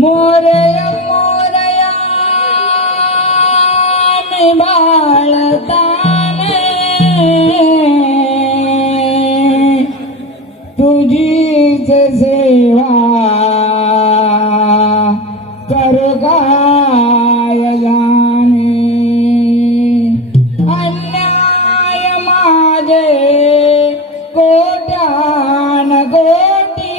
मोरया मोरया मी बाळताने तुझीच सेवा करू काय जाणे अन्याय माझे कोट्यान कोटी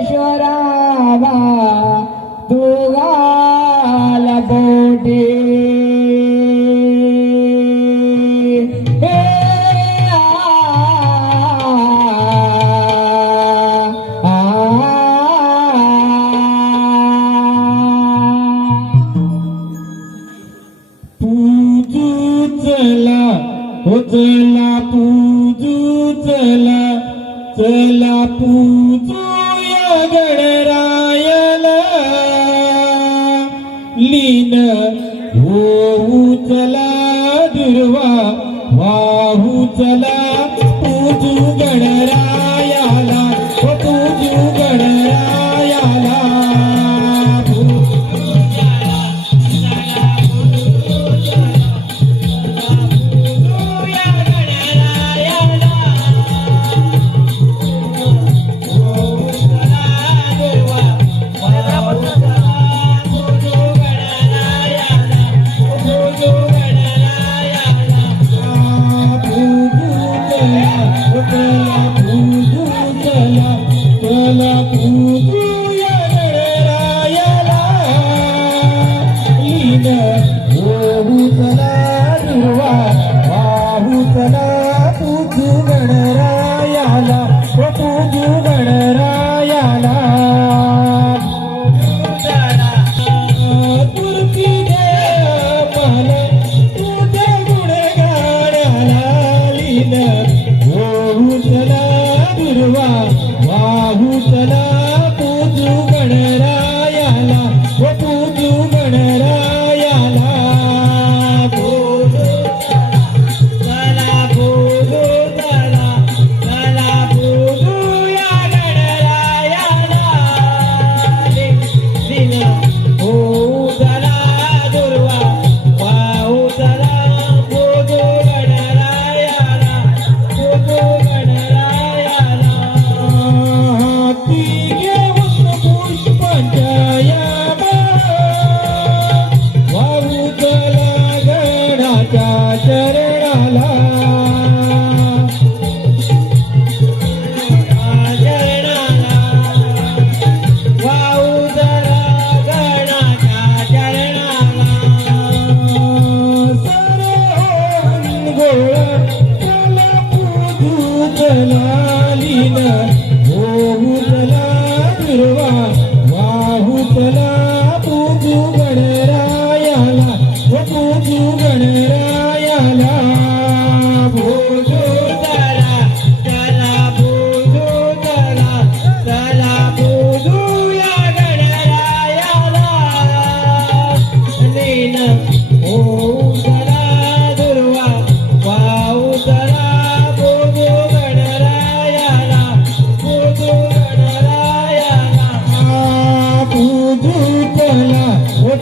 मोरेश्वरावा तू घाल बोटी चला पूजू चला चला पूजू या गणरायाला लीन होऊ चला दुर्वा वाहू चला पूजू गणरायाला पूजू गणरायाला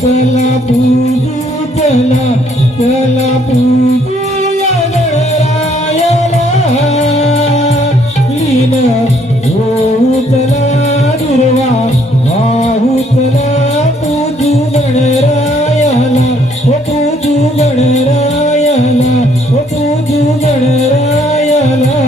चला पूजू चला चला पूजूया गणरायाला लीन होऊ चला दुर्वा वाहू चला पूजू गणरायाला हो पूजू गणरायाला हो पूजू गणरायाला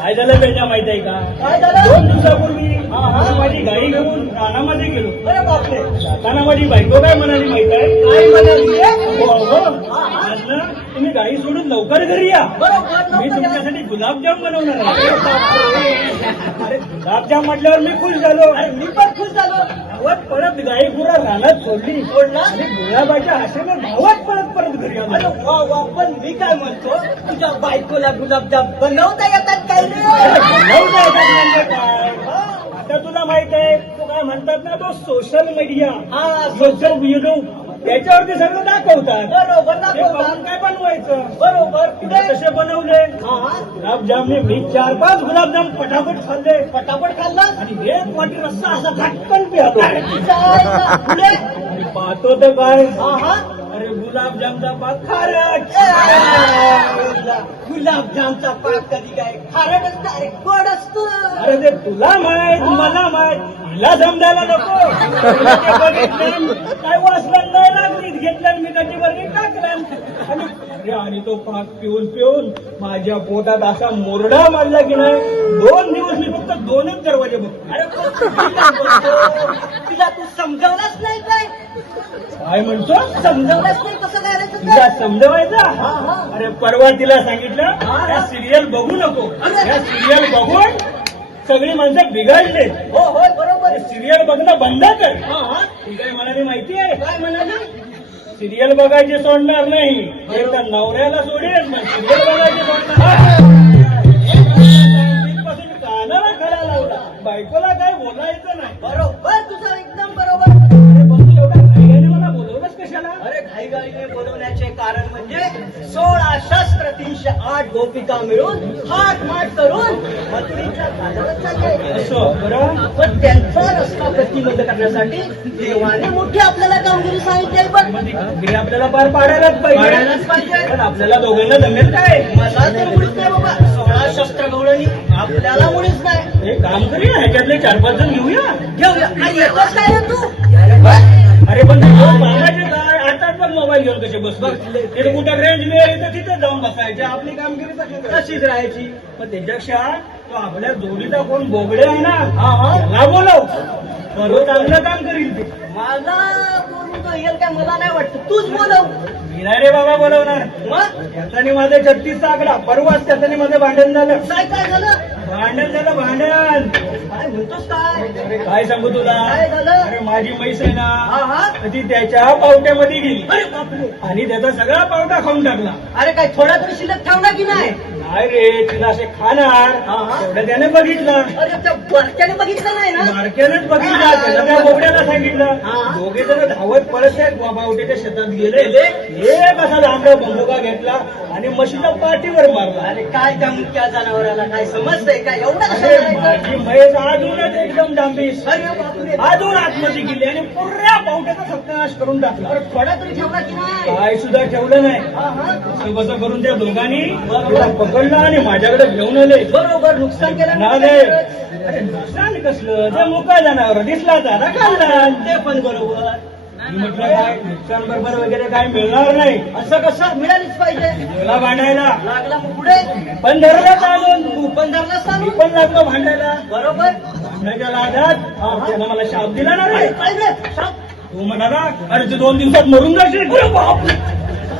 काय झालं बेटा माहित आहे का? काय झालं? 2 दिवसापूर्वी माझी गाडी घेऊन रानामध्ये गेलो. अरे बापरे जाताना माझी बायको काय म्हणाली माहित आहे? काय म्हणाली? हो हो म्हटलं, तुम्ही गाडी सोडून लवकर घरी या, बरोबर मी तुमच्यासाठी गुलाबजाम बनवणार आहे. अरे गुलाबजाम म्हटल्यावर मी खुश झालो. अरे मी पण खुश झालो. धावत परत गाडी पुरा रानात सोडली सोडला? आणि गुलाबाच्या आशेने धावत परत घरी अरे आलो. वा वा पण मी काय म्हणतो तुझ्या बायकोला गुलाबजाम बनवता येतात काय अरे रे? बनवता येतात म्हणजे काय? आता तुला माहित आहे, तो काय म्हणतात ना, तो सोशल मीडिया, हा सोशल युट्यूब, त्याच्यावरती सगळं दाखवतात. बरोबर ते दाखवतात. पाहून काय बनवायचं? बरोबर तिने तसे बनवले हा गुलाबजामने. मी 4-5 गुलाबजाम पटापट खाल्ले पटापट खाल्ला आणि 1 वाटी रस्सा असा झटकन पिलो. पुढे आणि पाहतो तर काय, हा अरे गुलाबजामचा पाक खारट. गुलाबजामचा पाक कधी काय खारट असतं अरे गोड असतो. अरे ते तुला माहित, मला माहित, मला समजायला नको. तिने ते बघितलं, काय वाचलं नाही लागली, घेतलं आणि मिठाची बर्गी टाकलं आणि आणि तो पाक पिऊन पिऊन माझ्या पोटात असा मोरडा मारला की नाही. 2 दिवस मी फक्त 2च दरवाजे बघतो. अरे तो मी काय बोलतो? तिला तू समजावलंच नाही काय? काय म्हणतो? समजावलंच नाही कसं करायचं तुला काय? समजवायचा? हा, हा. अरे परवा तिला सांगितलं, हा. या सिरियल बघू नको. अरे. या सिरियल बघून सगळी माणसं बिघडले. हो होय बरोबर सिरियल बघणं बंद कर. हा हा ती काय म्हणाली माहिती आहे? काय म्हणाली? सिरियल बघायची सोडणार नाही. एक तर नवऱ्याला सोडेल, पण सिरियल बघायची सोडणार पासून कानाला खडा लावला. बायकोला काय बोलायचं नाही. बरोबर तुझं एकदम बरोबर. अरे पण तू एवढ्या घाईघाईने मला बोलवलंच कशाला? अरे घाईघाईने बोलवण्याचे कारण म्हणजे 16 शस्त्र 308 गोपिका मिळून हात माट करून मथुरेच्या घाटावर चालले. असं बरं. पण त्यांचा रस्ता प्रतिबंध करण्यासाठी देवाने मोठी आपल्याला कामगिरी सांगितली आहे. पण ती कामगिरी आपल्याला पार पाडायलाच पाडायलाच पाहिजे. पण आपल्याला दोघांना जमेल काय? मला तर मुळीच नाही बाबा. 16 शस्त्र गवळणी आपल्याला मुळीच नाही. हे काम करूया, ह्याच्यातले 4-5 जण घेऊया. घेऊया आणि येतोच काय रे तू? अरे पण ते लोक मागायचे काय? आता पण मोबाईल घेऊन कसे बसलो. तिथे कुठं रेंज मिळाली तर तिथे जाऊन बसायचे. आपली कामगिरी तशीच राहायची. पण त्याच्यापेक्षा तो आपल्या जोडीचा कोण बोबडे आहे ना, त्याला बोलव. तो चांगलं काम करील. ते मला बोलून तो येईल काय मला नाही वाटतं. तूच बोलव. मी नाही रे बाबा बोलवणार. मग त्याच्याने माझं 36 आकडा. परवाच त्याच्याने माझं भांडण झालं. काय झालं? भांडण झालं भांडण. काय म्हणतोस काय? काय सांगू तुला? काय झालं? अरे माझी म्हैस आहे हा ना, हा ती त्याच्या पावट्यामध्ये गेली अरे बापरे. आणि त्याचा सगळा पावटा खाऊन टाकला. अरे काय थोडा तरी शिल्लक ठेवला की नाही? नाही रे, तिला असे खाणार. हा, हा. तेवढं त्याने बघितलं. अरे त्या बरक्याने बघितलं नाही ना? मारक्यानंच बघितलं. त्याला त्या बोबड्याला सांगितलं. हा. दोघे जण धावत पडत बावट्याच्या शेतात गेले. एक असा लांबडा बंदुका घेतला आणि म्हशीला पाठीवर मारला. अरे काय त्या मुक्या जनावराला काय समजतंय काय? एवढं कसं अरे करायचं? माझी म्हैस अजूनच एकदम डांबीस. अरे बापरे. अजून आतमध्ये गेली आणि पुऱ्या पावट्याचा सत्यानाश करून टाकला. अरे थोडा तरी ठेवला की नाही? काय सुद्धा ठेवलं नाही. हा हा असं करून त्या दोघांनी तिला पकडलं आणि माझ्याकडे घेऊन आले. बरोबर नुकसान केलं ना रे. अरे नुकसान कसलं? ते मोका जनावर दिसला तर खाल्ला. ते पण बरोबर. मी म्हटलं काय नुकसान बरोबर वगैरे काय मिळणार नाही. असं कसं मिळालीच पाहिजे. मला भांडायला लागला मग पुढे पण धरला चालून. तू पण धरला मी सांगू पण लागलो भांडायला. बरोबर. भांडायच्या लागात त्यानं मला शाप दिला ना रे. काय रे? शाप. तू म्हणाला, अरे तू 2 दिवसात मरून जाशील. अरे बापरे.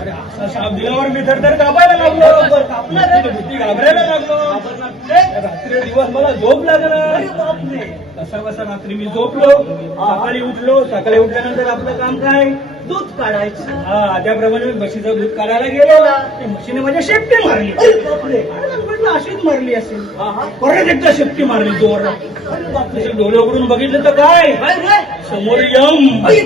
अरे असा शाप दिल्यावर मी थरथर कापायला बरोबर, लागलो. कापणार रे. भीती घाबरायला लागलो. घाबरणार पुढे. रात्री दिवस मला झोप लागणार. अरे बापरे. कसा कसा रात्री मी झोपलो. सकाळी उठलो. सकाळी उठल्यानंतर आपलं काम काय? दूध काढायचं. हा, त्याप्रमाणे मी म्हशीचं दूध काढायला गेलो. त्या म्हशीने माझ्या शेपटी मारली. अरे बापरे. अरे म्हटलं अशीच मारली असेल. हा हा परत एकदा शेपटी मारली जोर. अरे बापरे. डोळे उघडून बघितलं तर काय? काय रे? समोर यम. अरे,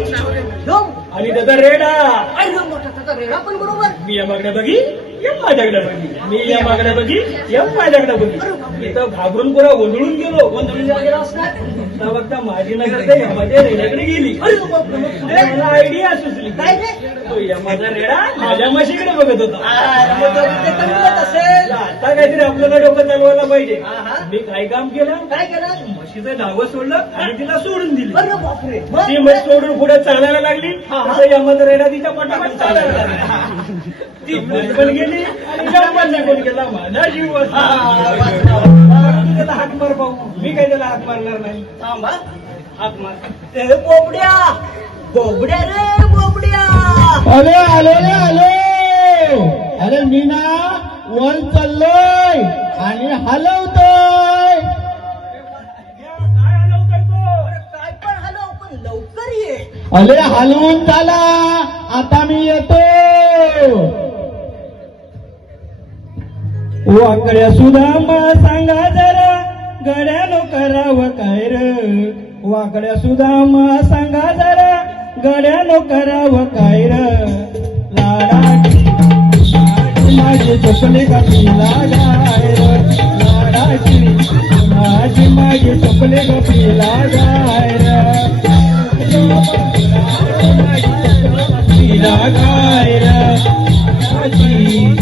आणि त्याचा रेडा. अरे मोठा त्याचा रेडा पण बरोबर. मी या मागण्या बघी या माझ्याकडे बघी, मी या मागण्या बघी या माझ्याकडे बघी. इथं घाबरून पुरा गोंधळून गेलो. गोंधळून गेला असणार. त्या बघता माझी नजर त्या यमाच्या रेड्याकडे गेली. अरे बापरे. मला आयडिया सुचली. काय रे? तो यमाचा रेडा माझ्या म्हशीकडे बघत होता. मग ते कमीत असेल. आता काहीतरी आपल्याला डोकं चालवायला पाहिजे. आहा. मी काय काम केलं, काय केलं? म्हशीचं डावं सोडलं आणि तिला सोडून दिली. अरे बापरे. ती म्हैस सोडून पुढे चालायला लागली. तसं यमाचा रेडा तिच्या पटापट चालायला लागला. ती म्हैस पण गेली आणि यम निघून गेला. माझा जीव वाचला. तू त्याला हाक मार पाहू. मी काय त्याला हाक मारणार नाही. थांबा. हाक मार. ए बोबड्या. बोबड्या रे बोबड्या. अरे आलो रे आलो. अरे मी ना वर चाललोय आणि हलवतोय. काय हलवतोय तो? अरे काय पण हलव पण लवकर ये. अरे हलवून झाला, आता मी येतो. वाकड्या सुदामा सांगा जरा, गड्यानो करावं काय र. वाकड्या सुदामा सांगा जरा, गड्यानो करावं काय र. लाडाची माझी चपले का पिला गाय र. लाडाची माझी चपले का पिला गाय र. पिला गाय र.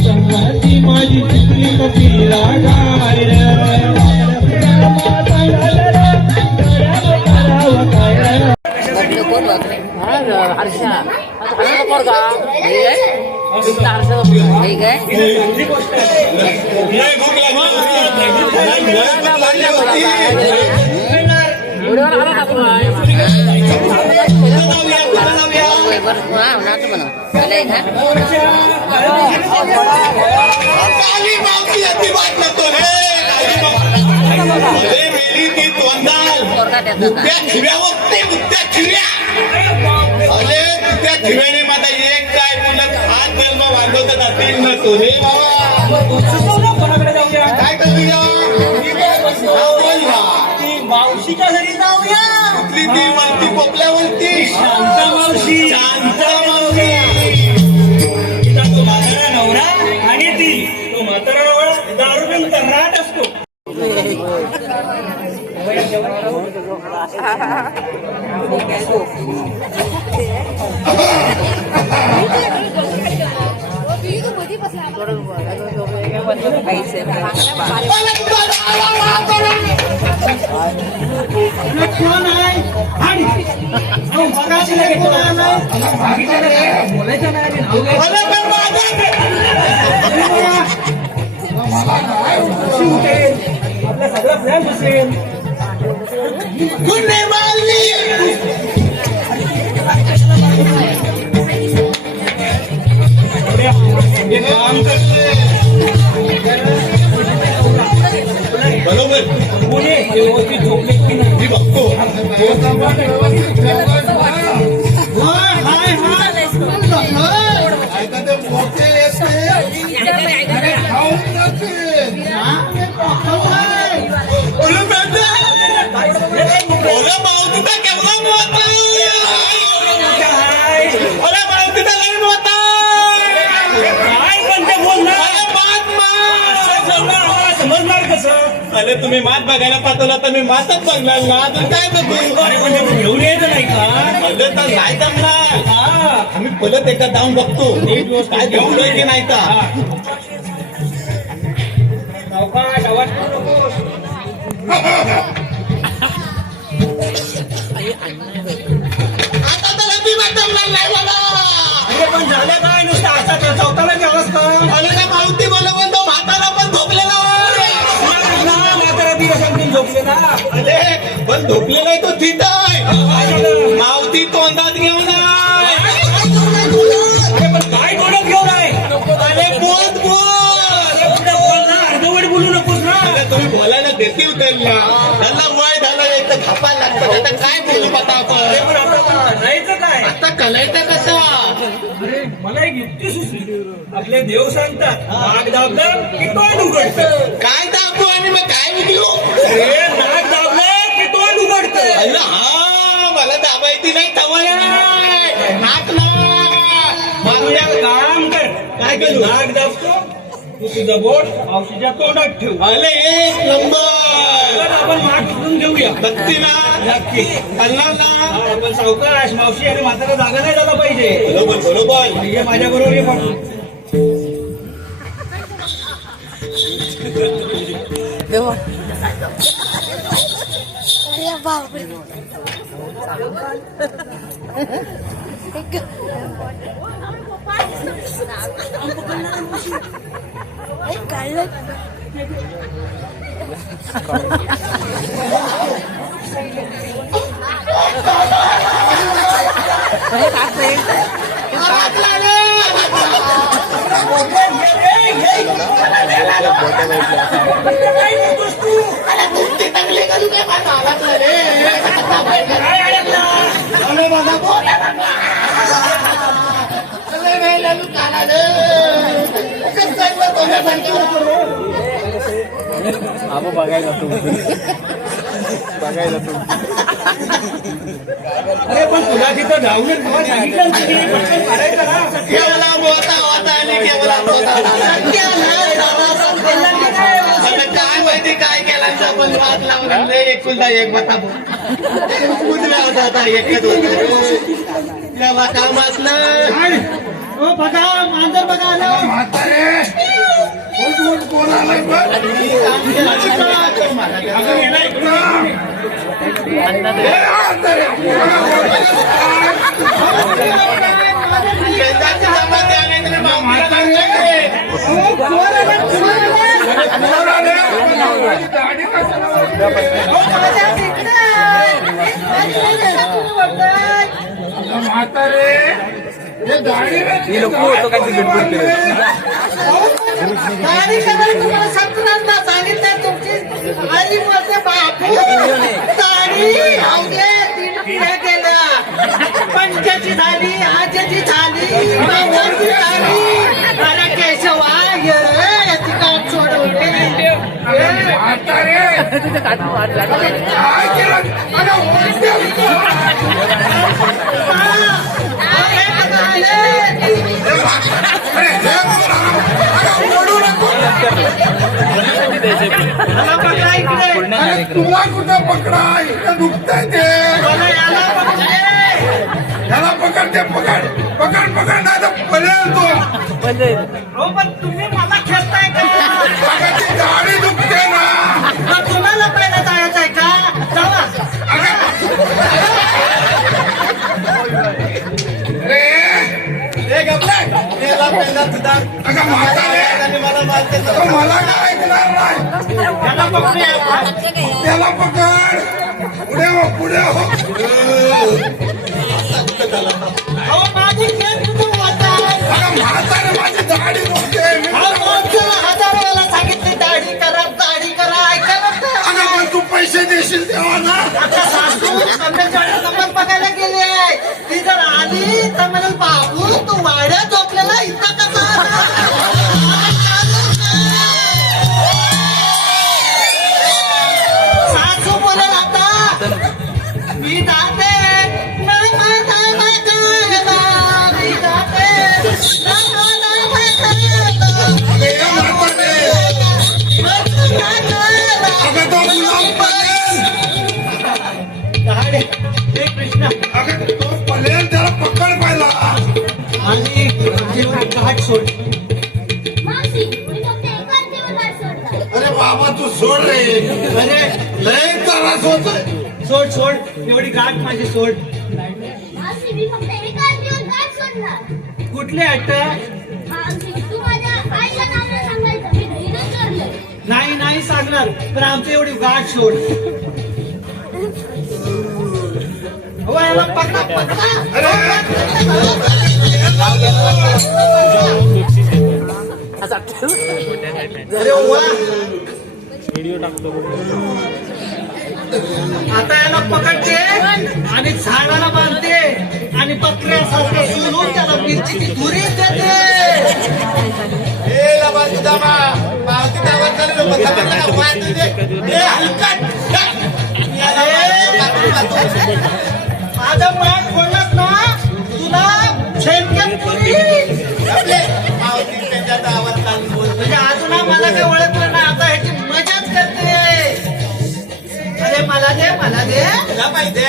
संगाची माझी चिकली का पिला गाय र. काली मावती अजिबात नको रे. मेली ती तोंडाल त्या ठिव्यावर ते त्या ठिव्या. अरे त्या ठिव्याने माझा एक काय मुलं हात जन्म बांधवत जातील नसतो रे बाबा. काय करूया? ती मावशीच्या घरी जाऊया. कुठली ती वरती कोपल्यावरती शांता मावशी. शांता मावशी. तिचा तो म्हातारा नवरा आणि ती तो म्हातारा नवरा दारू पिऊन राहत असतो. कोण आहे? आणि मगाशी लगेच कोण नाही? बोलायचं नाही. मला पण माझा आपला सगळा प्लॅन असेल. गुन्हे मारली. हे काम करते बरोबर. कोणी व्यवस्थित झोपले की नाही? मी बघतो. एखादं मोठे येते खाऊन जाते. ओलं बेटा. ओलं मावतीचा केवढा मोठा. ओल्या मावतीचा लई मोठा. काय पण ते बोलणार? समजणार कसं? अरे तुम्ही मात बघायला पाठवला तर मी मातच बघणार ना. अजून काय बघू? अरे पण ते घेऊन यायचं नाही का? भलं तर नाही जमणार. हा. आम्ही परत एकदा जाऊन बघतो काय घेऊन की नाही का. सावकाश आवाज करू नकोस. आता तर ती जमणार नाही बाबा. अरे पण झालं काय नुसतं असा चौकाला गेलास का? अरे का मावती मला पण तो म्हातारा पण झोपलेला. म्हातारा दिवस आणखी झोपले ना. अरे पण झोपलेला आहे तो तिथं आहे. मावती तोंडात घेऊन आहे. अरे पण काय बोलत घेऊन आहे? अरे बोल बोल. अर्धवट बोलू नकोस ना. अरे तुम्ही बोलायला देतील त्यांना. त्यांना वय झालं एक तर खापायला लागतं. आता काय बोलू आता आपण. पण आता पण म्हणायचं काय? आता कलायचं कसा. अरे मला एक युक्ती सुचली. आपले देव सांगतात नाक दाबलं की तोंड उघडतं. काय दाखवू आणि मग काय विकलो. अरे नाक दाबलं की तोंड उघडतं. हा मला दाबायची नाही सवय आहे. नाक नाक दाबतो तू तुझं बोट मावशीच्या तोंडात ठेव. आले एक नंबर. तर आपण माठ उचलून घेऊया. नक्की ना? नक्की. चालणार ना? हा, आपण सावकाश मावशी आणि म्हातारा जागा नाही झाला पाहिजे. बरोबर बरोबर. ये माझ्या बरोबर ये पण. अरे बापरे काढलं अरे पण तुला तिथं जाऊन तेव्हा सांगितलं ना तुम्ही, पटकन काढायचं ना. केवला मोठा होता आणि केवला मोठा झाला. आता काय माहिती काय केला पण वाद लावला एकुलता एक बता कुठला होता आता एकच होता त्याला कामात ना. हो बघा मांजर बघा आलं. शेजारची जमात द्यायला तरी मामाला लागते. गाडी करायला तुम्हाला सांगणार ना, सांगितलं तुमची आई मध्ये बापू गाडी अवघे 3 पिढ्या गेल्या. पंचाची झाली, आजीची झाली, मामाची झाली. अरे केशवा ये याची गाठ सोडवते. तुला कुठं पकडा इकडं दुखतंय ते. याला पकड ते पकड पकड पकड नाही तर पडेल तो. हो पण तुम्ही मला खेळताय का? अगं ती गाडी दुखते ना. मग तुम्हाला पहिलं जायचं आहे का? जावा. अगं म्हातारे मला मारते तो मला काय ऐकणार नाही. त्याला पकड पुढे हो पुढे हो. अहो माझी केस कुठून वाचाल? अगं म्हातारे माझी दाढी दुखते. हजार वेळा सांगितली दाढी करा ऐकलं का? अगं पण तू पैसे देशील तेव्हा ना. आता सासू आंब्याच्या नंबर बघायला गेली आहे. ती जर आली तर म्हणेल बाबू तू वाड्या झोपलेला इथं कसा आला? सासू बोलेल आता मी जाते. मी जाते. अगं तो गुलाम पलेल. अगं तो पलेल त्याला पकड पहिला. आणि घाट सोड. मावशी मी फक्त एकाच दिवस वाट सोडतात. अरे बाबा तू सोड रे. अरे लय त्रास होतोय. सोड एवढी गाठ माझी सोड. मावशी मी फक्त एकाच दिवस वाट सोडणार. कुठली अट्ट? मावशी तू माझ्या आईला नाव नाही सांगायचं. मी धीरच धरलंय. नाही सांगणार पण आमची एवढी गाठ सोड. हो, याला पकडा. अरे वा. आता याला पकडते आणि झाडाला बांधते आणि पत्र्यासारखं सोलून त्याला मिरचीची धुरी देते. माझा पाठ खोललास ना तुला शेणक्यात पुरी. नाही ओळखलं ना आता ह्याची मजाच करते. अरे मला दे मला दे. तुला पाहिजे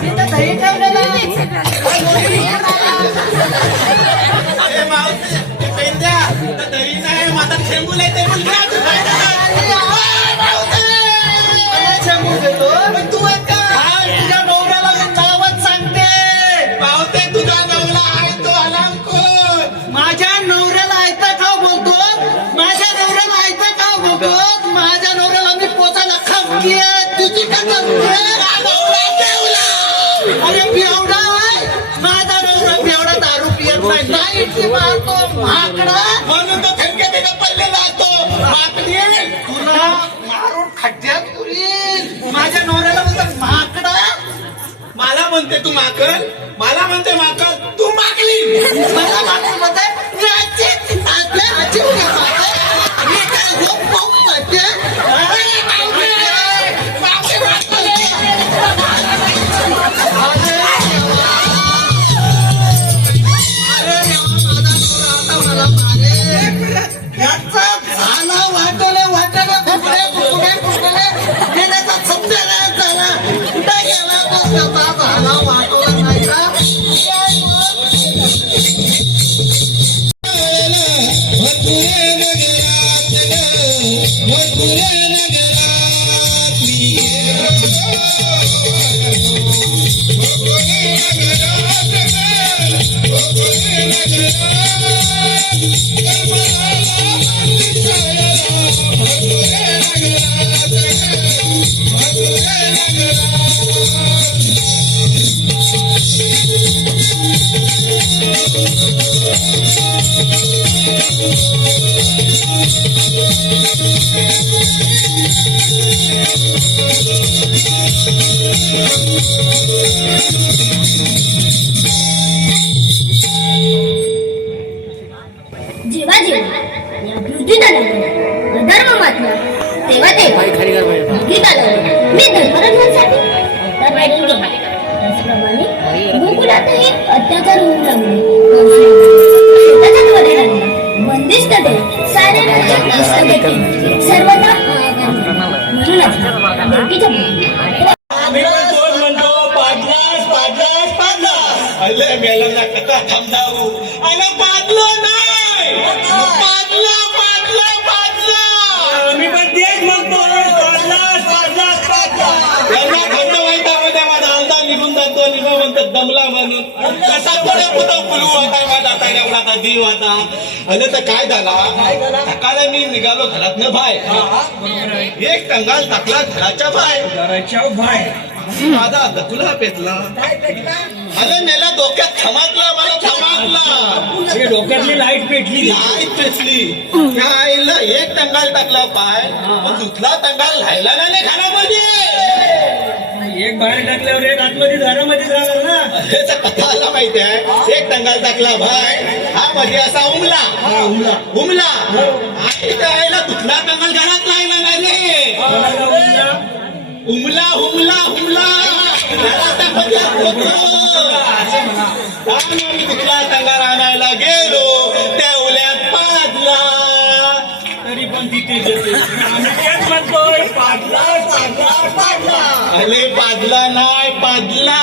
तिथं दही ठेवलेलं. अरे मावशी ते पेन द्या तर दही नाही माझा थेंबूल आहे ते मुलगा काय देतो तू तुझ्या नवऱ्याला मी नावच सांगते. पावते तुझा नवला आहे तो हलामखोर. माझ्या नवऱ्याला ऐकता का बोलतो. माझ्या नवऱ्याला ऐकता का बोलतो. माझ्या नवऱ्याला मी पोचायला खमकी तुझी का करते. अरे बेवडा आहे. माझा नवरा बेवडा दारू पियत नाही. नाईटची मारतो माकडा. म्हणून तो थंके त्याचा पल्ले जातो माकडी तुला मारून खड्ड्यात पुरील. माझ्या नवऱ्याला बोलतो माकडा. मला म्हणते तू माकड मला म्हणते माकड तू माकली. मला माकडा म्हणते. मी आजी आजी आजी मी काय झोप झोप म्हणते. अरे बावडे. बावडे बावडे. जेव्हा जेव्हा या वृद्धीत आल्याने अधर्म मातला तेव्हा तेव्हा वृद्धीत आल्याने मी धर्मरक्षणासाठी अवतार वाढून गेले. त्याचप्रमाणे गोकुळातही अत्याचार होऊ लागले. शेताच्या वडिलांना बंदिस्त देत सारे राज्य नष्ट केले. सर्वथा म्हणूनच लेकीच्या मी पण तोच म्हणतो पाडलास पाडलास पाडलास. अरे मेला कथा थांबदाऊ अरे पाडलो नाही पाडला पाडला पाडला. मी पण तेच म्हणतो पाडलास पाडलास पाडलास. त्यांना थंड वाईटामध्ये माझा आमदार निघून जातो निघून म्हणतात दमला म्हणून कसा पुढे पुढे फुलू होता माझा आता एवढा आता जीव आता. अरे तर काय झाला सकाळी मी निघालो घरातनं बाहेर एक टंगाल टाकला घराच्या बाहेर घराच्या बाहेर माझा दकुला पेटला. अरे मेला डोक्यात थमाकला मला थमाकला. हे डोक्यातली लाईट पेटली. लाईट पेटली खायला एक टंगाल टाकला पाय पण दुसरा टंगाल राहिला नाही घरामध्ये. एक बाहेर टाकल्यावर एक आतमध्ये घरामध्ये राहणार ना. हे तर कथा आला माहिती आहे. एक टंगाल टाकला भाय हा मध्ये असा उमला उमला आणि त्याला दुसरा टंगाल घरात राहिला नाही रे. उमला उमला उमला घरामध्ये दुसरा टंगाल आणायला गेलो त्या उल्यात पाजला. तरी पण तिथे जेते आम्ही तेच म्हणतोय पाडलास पाडलास पाडलास. अरे पाजला नाही पाजला.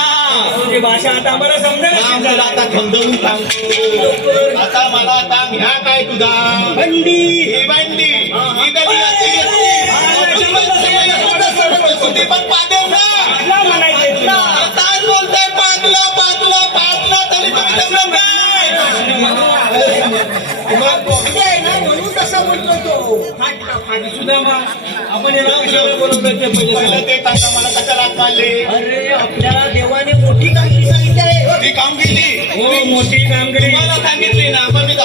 तुझी भाषा आता मला समजेल. मला आता समजावून सांगतो. आता मला सांग ह्या काय तुझा बंडी ही भांडी ही कधी होती पण पादेव ना म्हणायचे तुला. आता बोलताय पाजला पाजला पाजला तरी तुम्ही जमलं नाही. म्हणून तसं म्हणतो तो. सुद्धा आपण याला कशाला बोलवतोय ते पहिले पहिलं सांग. ते टाका मला कशा रात मारले. अरे आपल्याला देवाने मोठी कामगिरी सांगितली आहे. ती कामगिरी हो मोठी कामगिरी मला सांगितली ना पण मी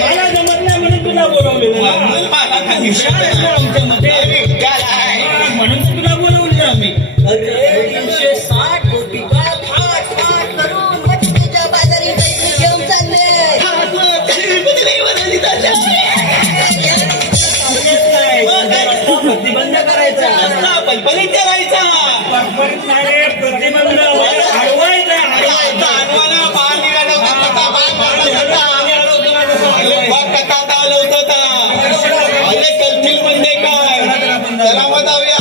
मला जमत नाही म्हणून तुला बोलवलेलं ना. मला हुशार आहेस ना आमच्यामध्ये. म्हणून तर तुला बोलवलेलं आम्ही. अरे 360 कोटी का थाट थाट करून मच्छीच्या बाजारी जायचे घेऊन चालले. प्रतिबंध करायचा. पलपलीत करायचा विपरीत नाही रे, प्रतिबंध अडवायचा अनवाना बाहेर निघाला होता, कथा बाहेर मारला होता. अरे बघ कथा आलं होतं तर. अरे कलतील म्हणजे काय, चला मग जाऊया.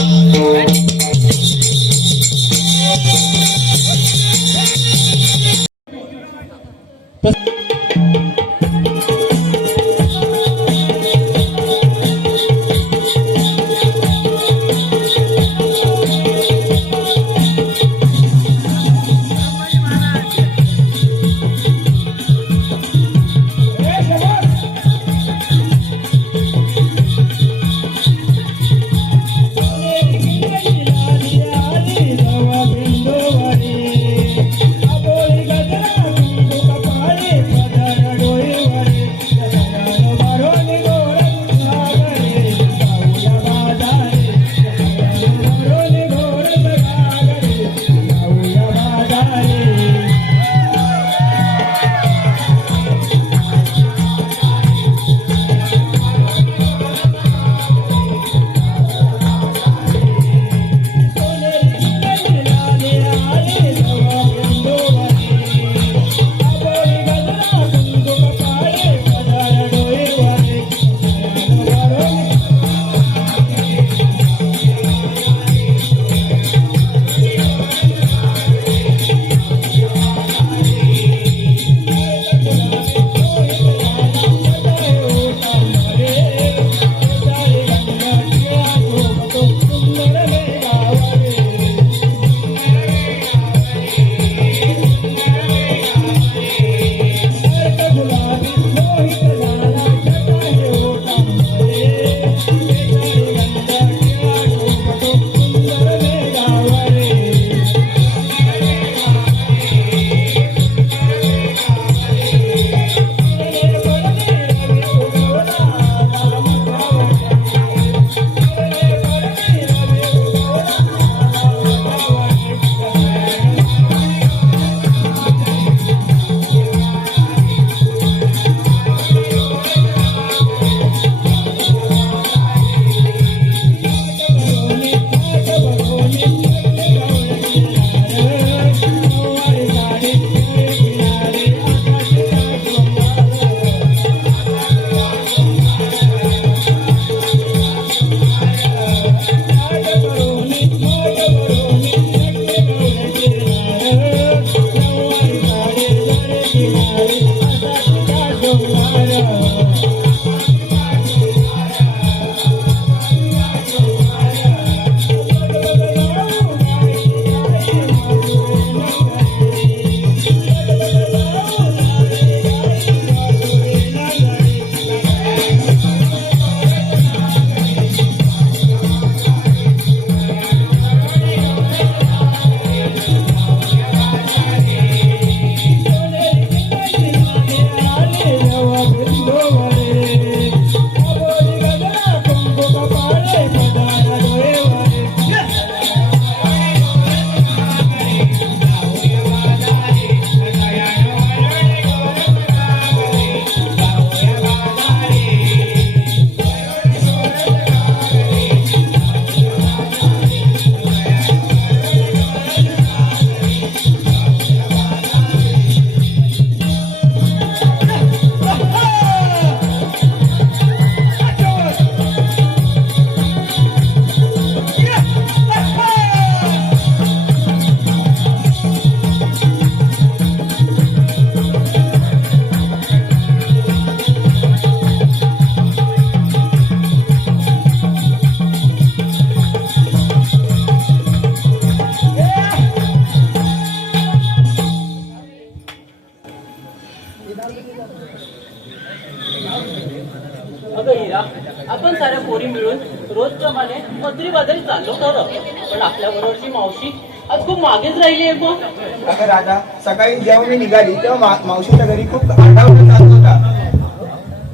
अगं हिरा, आपण साऱ्या पोरी मिळून रोजप्रमाणे मजुरी बाजारी चाललो खरं, पण आपल्या बरोबरची मावशी आज खूप मागेच राहिली आहे मग. अगं राधा, सकाळी जेव्हा मी निघाली तेव्हा मावशीच्या घरी खूप आढावा चालत होता.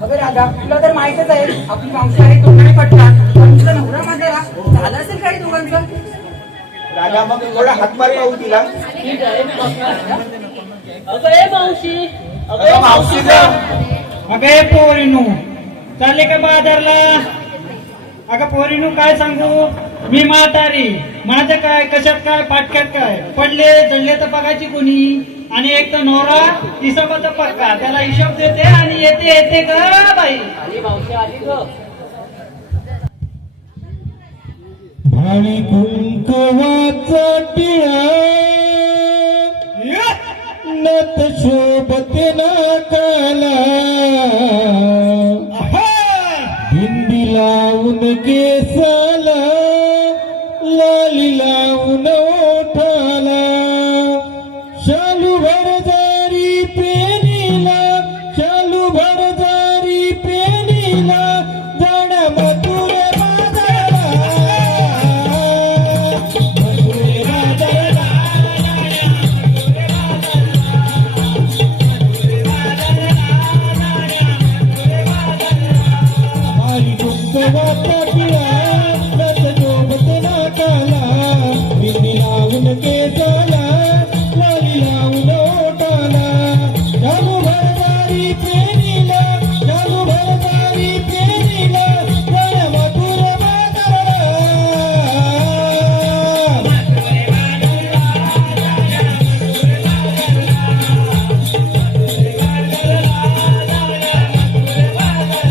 अगं राधा, तुला तर माहितच आहे आपली मावशी आहे दोघांनी पटतात, पण तुझा नवरा माझा झाला असेल काही दोघांचं. राधा, मग थोडा हातभार पाहू तिला. ठीक आहे, अगं ए मावशी, अगं ए मावशी. अगं पोरीनू चालले का बाजारला? अगं पोरीनू काय सांगू, मी म्हातारी माझं काय कशात काय पाटक्यात काय पडले चढले तर बघायची कोणी आणि एक तर नवरा हिशोबाचा पक्का त्याला हिशोब देते आणि येते ग बाई आली मावशी आली ग भाळी कुंकवाचा टिळा नत शोभते नाकाला भिंडी लावून केसाला लाली लावून ओठाला शालू भरदारी पेनीला शालू भरदारी पेनीला जाण्या मथुरे बाजारला मथुरे बाजारला भारी कुंकवाचा टिळा नथ शोभते नाकाला भिंडी लावून केसाला लाली लावून ओठाला शालू भरदारी पेनीला शालू भरदारी पेनीला जाण्या मथुरे बाजारला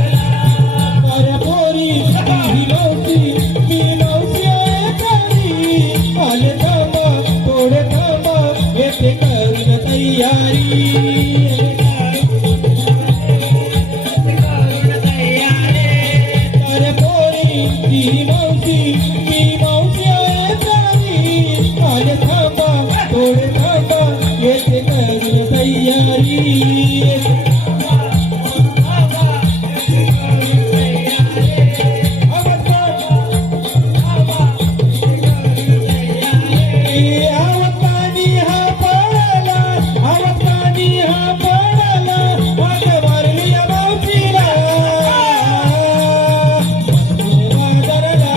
अरे पोरी ही मावशी आहे प्यारी आले थांबा थोडे थांबा येते करून तयारी अरे पोरी ही मावशी आहे प्यारी आले थांबा थोडे थांबा येते करून तयारी आवतानी हा पळाला वाट मारली या मावशीला बाजारला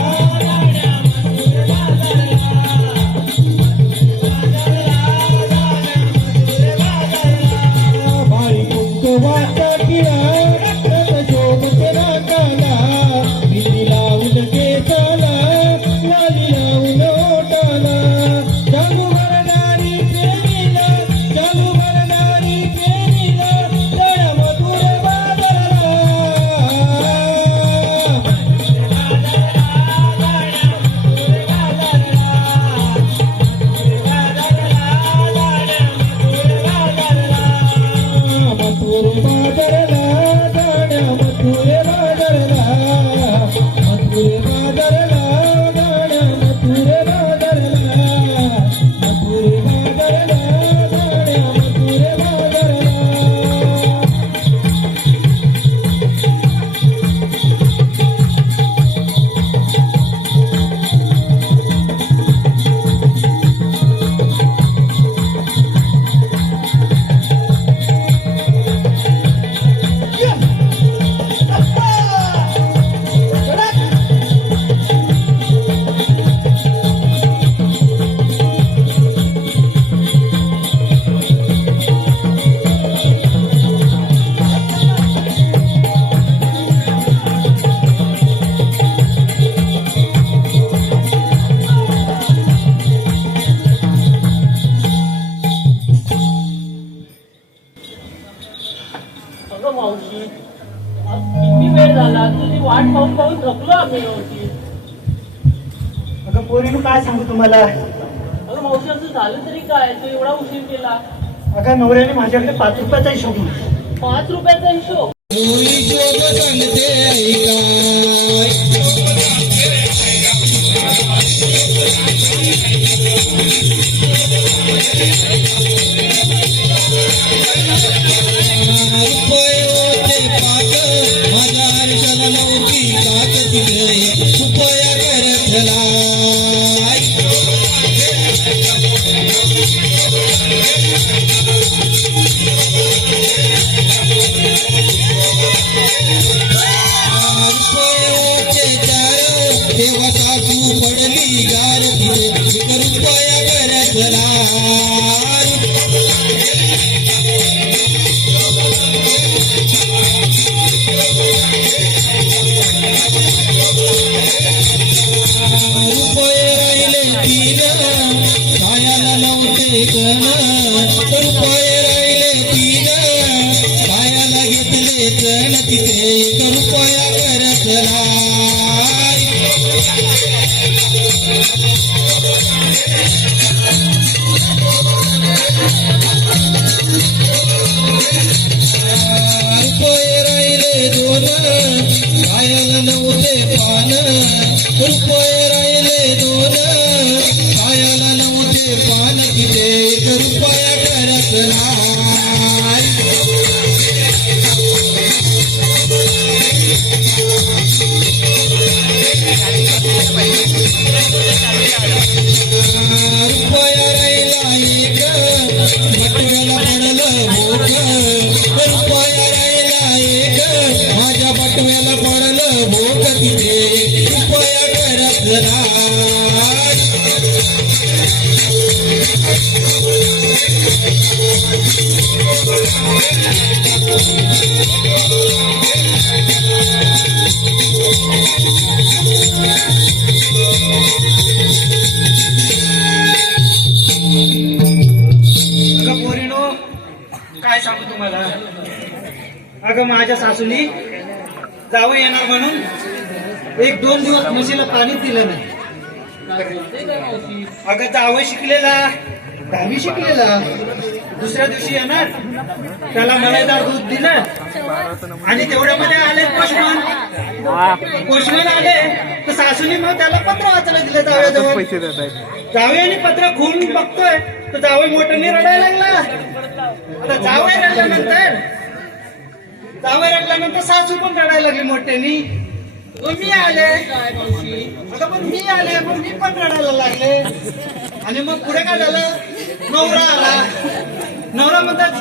भारी कुंकवाचा टिळा नथ शोभते नाकाला भिंडी लावून केसाला लाली लावून ओठाला चालू भरणारी प्रेमीला जाण्या मथुरे बाजारला मथुरे बाजारला जाण्या मथुरे बाजारला मथुरे बाजारला जाण्या मथुरे बाजारला मथुरे बाजारला जाण्या मथुरे बाजारला अगं मावशी आज किती वेळ झाला तुझी वाट पाहून पाहून थकलो आम्ही मावशी अगं पोरीनं काय सांगू तुम्हाला अगं मावशी असं झालं तरी काय तू एवढा उशीर केला अगं नवऱ्याने माझ्याकडे 5 रुपयाचा हिशोब मागितला. 5 रुपयाचा हिशोब होळी जोग सांगते रुपये होते 5 हजार चला नव्हती काक तिकडे रुपया करतला तेव्हा सासू पडली गार तिथे रुपया करतला रुपये राहिले पायाला नव्हते कण तर पाय राहिले तीन पायाला घेतले कण तिथे 1 रुपया करत नाही रुपये राहिले 2 पायाला नव्हते पान रुपये राहिले 2 पायाला नव्हते पान तिथे 1 रुपया करत नाही रुपया राहिला 1 बटव्याला पडलं भोक रुपया राहिला 1 माझ्या बटव्याला पडलं भोक तिथे 1 रुपया करत नाही अगं पोरीनो काय सांगू तुम्हाला अगं माझ्या सासूनी जावं येणार म्हणून 1-2 दिवस म्हशीला पाणी दिलं नाही अगं जावं शिकलेला 10वी शिकलेला दुसऱ्या दिवशी येणार त्याला मलाईदार दूध दिलं आणि तेवढ्यामध्ये आले पोषमन आले तर सासूनी मग त्याला पत्र वाचायला दिलं जावयाजवळ जावयाने पत्र खून बघतोय तर जावई मोठ्याने रडायला लागला आता जावई रडल्यानंतर सासू पण रडायला लागली मोठ्यानी मी आले अगं पण मी आले पण मी पण रडायला लागले आणि मग पुढे काय झालं नवरा आला नवरा म्हणतात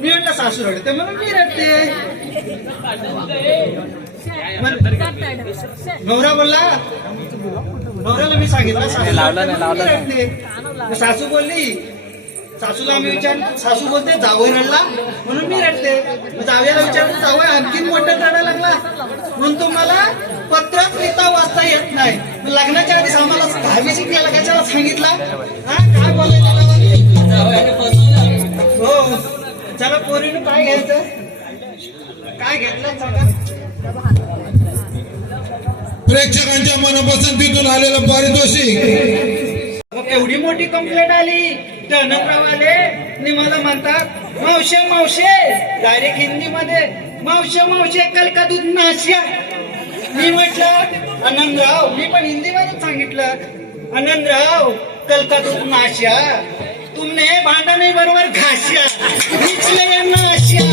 मी म्हटलं सासू रडते म्हणून मी रडते नवरा बोलला नवऱ्याला मी सांगितलं सासू बोलली सासूला आम्ही विचारलं सासू बोलते जावई रडला म्हणून मी रडते जावयाला विचारलं जावई आणखीन मोठं रडायला लागला म्हणून तुम्हाला पत्रच लिहिता वाचता येत नाही लग्नाच्या आधीच आम्हाला 10वी शिकलेला कशाला सांगितला काय बोलायचं हो चला पोरीनं काय घ्यायचं काय घेतलं सांगा प्रेक्षकांच्या मनपसंतीतून आलेलं पारितोषिक एवढी मोठी कंप्लेंट आली धनप्रवाले आणि मला म्हणतात मावशे डायरेक्ट हिंदी मध्ये मावशे कल का दूध नाश्या मी म्हटलं आनंदराव मी पण हिंदी मध्ये सांगितलं आनंदराव कल का दूध नाश्या तुमने भांडा नहीं बरोबर घासिया इसलिए नाश्या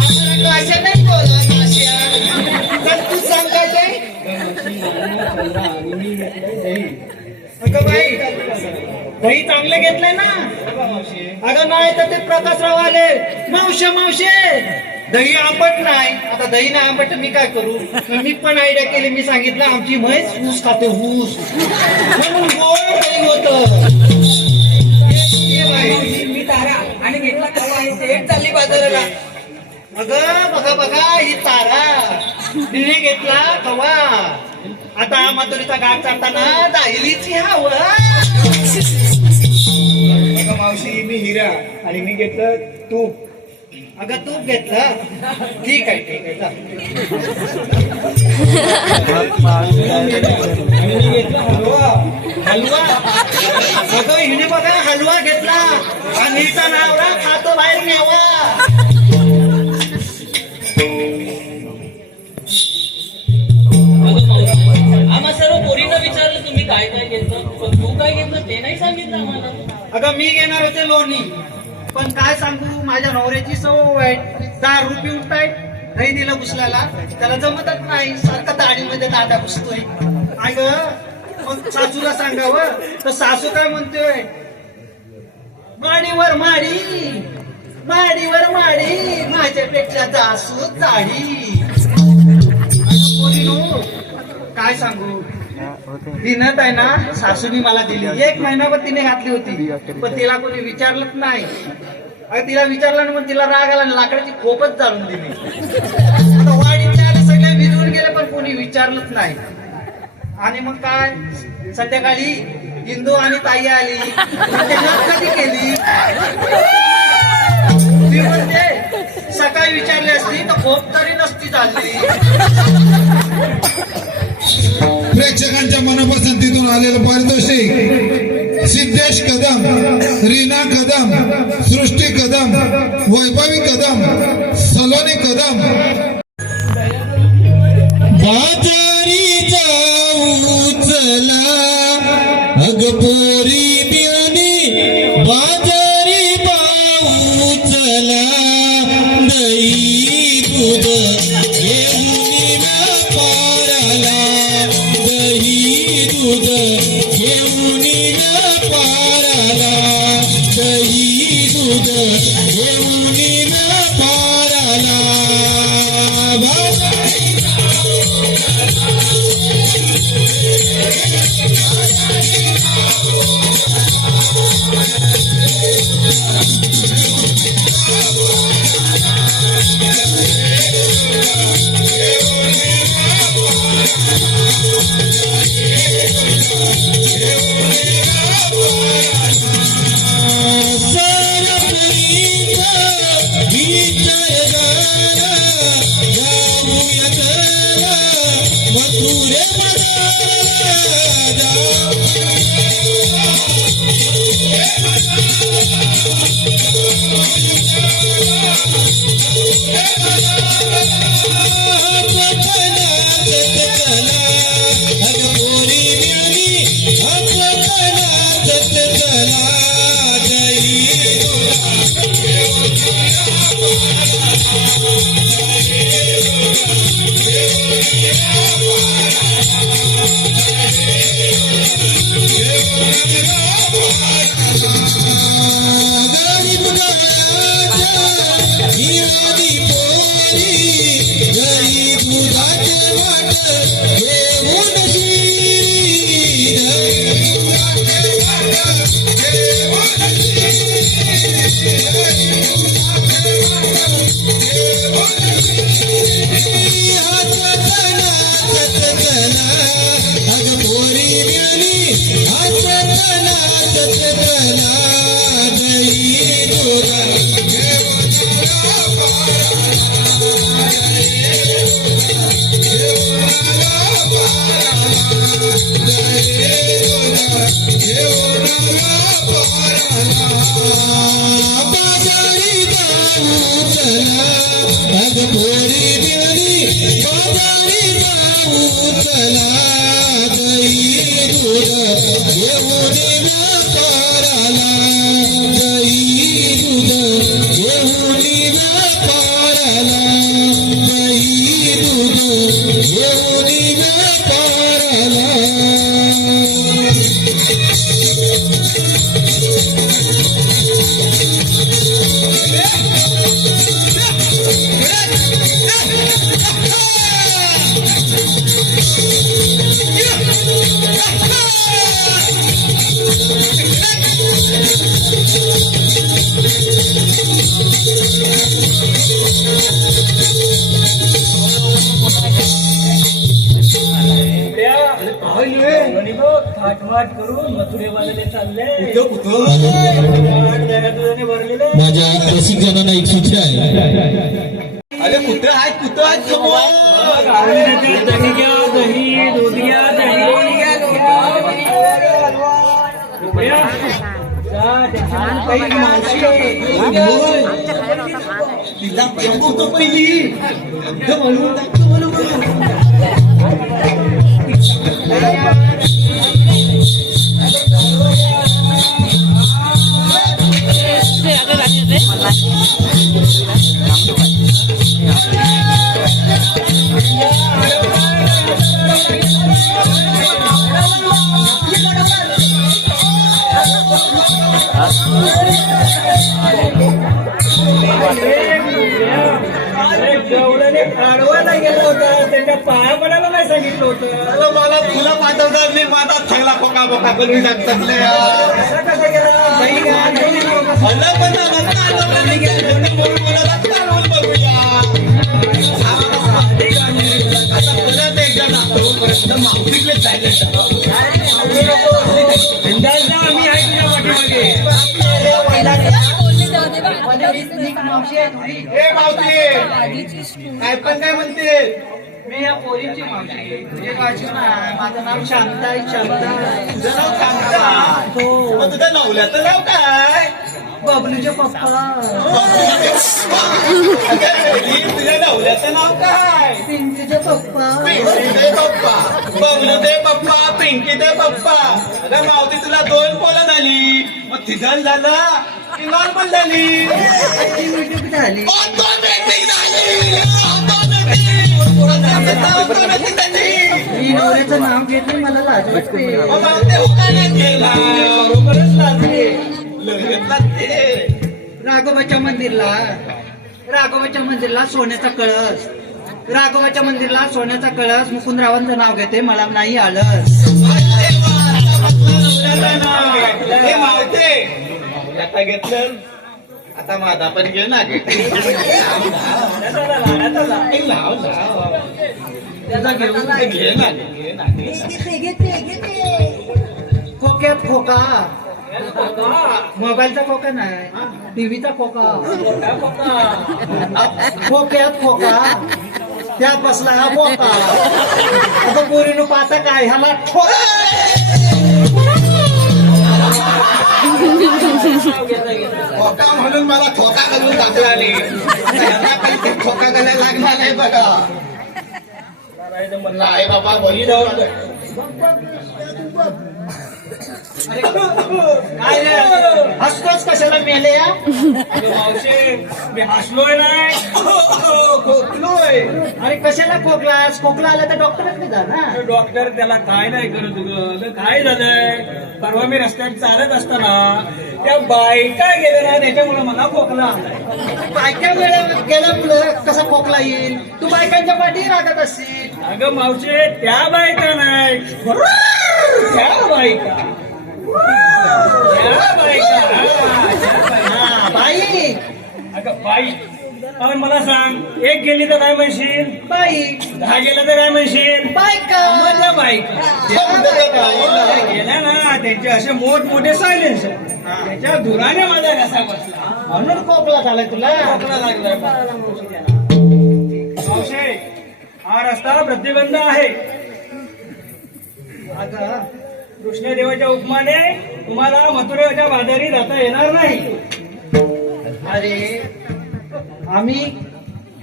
हमारा घासिया नहीं बोला नाश्या तर तू सांग काय अगं बाई दही चांगले घेतलंय ना अगं नाही तर ते प्रकाशराव आले मावशे दही आंबट नाही आता दही नाही आंबट मी काय करू मी पण आयडिया केली मी सांगितलं आमची म्हैस ऊस खाते ऊस म्हणून गोड दही होत मी तारा आणि घेतला तवा सेट चालली बाजाराला अगं बघा ही तारा तिने घेतला तवा आता मथुरीचा घाट चढताना दाहिलीची हवा अगं मावशी मी हिरा आणि मी घेतलं तूप अगं तूप घेतलं ठीक आहे जा. आणि मी घेतला हलवा अगं हिने बघा हलवा घेतला आणि हिचा नवरा खातो बाहेर नेवा आम्हा सर्व पोरींना विचारलं तुम्ही काय काय घेतलं पण तू काय घेतलं ते नाही सांगितलं आम्हाला अगं मी घेणार होते लोणी पण काय सांगू माझ्या नवऱ्याची सवय वाईट 10 रुपये उठतायत दही दिलं पुसल्याला त्याला जमतच नाही सारखं दाढीमध्ये दाढा पुसतोय आई ग मग सासूला सांगावं तर सासू काय म्हणतोय माडीवर माडी माझ्यापेक्षा जासू चाडी काय सांगू तिनं आहे ना सासूनी मला दिली 1 महिनाभर तिने घातली होती पण तिला कोणी विचारलंच नाही तिला विचारलं मग तिला राग आला लाकडाची खोपच चालून दिली आता वाडीतले आले सगळे भिजवून गेले पण कोणी विचारलंच नाही आणि मग काय संध्याकाळी इंदू आणि ताई आली ते मग कधी केली मी म्हणते सकाळी विचारली असती तर खोप तरी नसती चालली. प्रेक्षकांच्या मनपसंतीतून आलेलं पारितोषिक सिद्धेश कदम, रीना कदम, सृष्टी कदम, वैभवी कदम, सलोनी कदम. बाजारी जाऊ चला अग पोरी बियाणी बाजारी पाऊ चला दही दूध घेऊन व्यापाराला दही दूध घेऊन व्यापाराला दही दूध घेऊन व्यापाराला. थाटमाट करून मथुरेवाल्याने चालले माझ्या रसिक जणांना एक सूचना आहे. अरे कुठं आहेत कुठं आहेत समोर दही घ्या दही दूध घ्या पहिली गवळ्याने आडवायला गेला होता त्याच्या पाया पडायला नाही सांगितलं होतं. मला तुला पाठवणार नाही माझा थैला खोका बोका करून टाकतात असा कसा गेला दही घ्या दही मावशीकडे जायला बिंदास जा, आम्ही आहे तुझ्या पाठीमागे. मावशी आहे थोडी. ए मावशी काय पण काय म्हणते मी या पोरीची मावशी. तुझी मावशी नाही, माझं नाव शांता आहे. शांता. तुझं नाव सांगता मग तुझं नवल्याचं नाव काय बबलूचे पप्पा. तुझ्या नवल्याचं नाव काय पिंकीचे पप्पा. पिंकी दे पप्पा बबलू दे पप्पा पिंकी दे पप्पा. अगं मावती तुला 2 पोरं झाली मग तिघं झाला की नॉर्मल झाली ती मीटिंग झाली. ऑटोमॅटिक झाली ऑटोमॅटिक झाली. मी नवऱ्याचं नाव घेतलं मला लाज वाटते. मग मावते उकाने केला बरोबरच लागले लगेच लागते. राघोबाच्या मंदिरला सोन्याचा कळस. राघोबाच्या मंदिरला सोन्याचा कळस. मुकुंदरावांचं नाव घेते, मला नाही आलं. हे मावते आता घेतलं आता माझा पण घे ना त्याचा घे ना खोक्यात खोका. मोबाईलचा खोका नाही, टीव्हीचा खोका. खोक्यात खोका, त्यात बसला हा बोका. आता पोरीनं पाहता काय ह्याला ठोका म्हणून मला ठोका घालून टाकला नाही ठोका घालायला लागणार आहे बघा. म्हणलं आहे बाबा बरी जाऊन काय हसतोच कशाला मेले या. मावशी मी हसलोय नाही खोकलोय. अरे कशाला खोकलास? खोकला आला तर डॉक्टरकडे जा ना. डॉक्टर त्याला काय नाही करत ग. काय झालंय परवा मी रस्त्यात चालत असताना त्या बायका गेल्या ना त्याच्यामुळे मला खोकला आलाय. बायका वेळा गेल्यामुळं कसा खोकला येईल? तू बायकांच्या पाठी रागत असतील. अगं मावशी त्या बायका नाही त्या बायका हा, बाई. अगं बाई पण मला सांग, एक गेली तर काय म्हणशील, बाई 10 गेलं तर काय म्हणशील, बायका. माझ्या बायका गेल्या ना त्यांचे असे मोठमोठे सायलेन्स त्याच्या धुराने माझा घसा बसला म्हणून खोकला झालाय तुला. खोकला लागलाय. मावशी हा रस्ता प्रतिबंध आहे. आता कृष्णदेवाच्या उपमाने तुम्हाला मथुरेच्या बाजारी जाता येणार नाही. अरे आम्ही